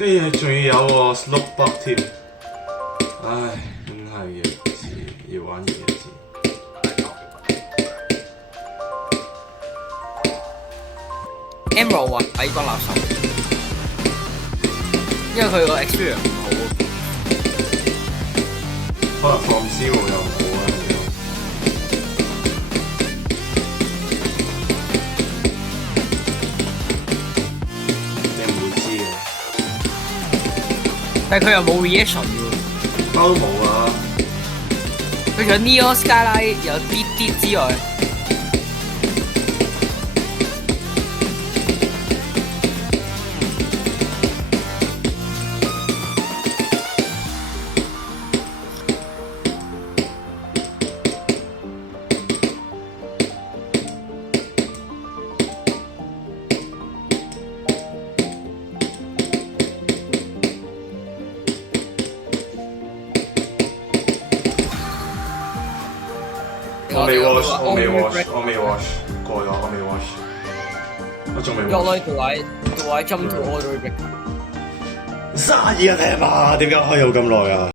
跟住仲要有個 slope bug 添，唉，真係弱智，要玩弱智。Emerald 話係個垃圾，因為佢個 experience 唔好。可能 From Zero 又唔好啊。但係佢又冇 reaction 喎，都冇啊！佢除咗 Neo Skyline 有啲之外，我未 watch，過咗，我未 watch， 我仲未 watch。Do I jump to order break？ 32 team 啊，點解可以有咁耐啊？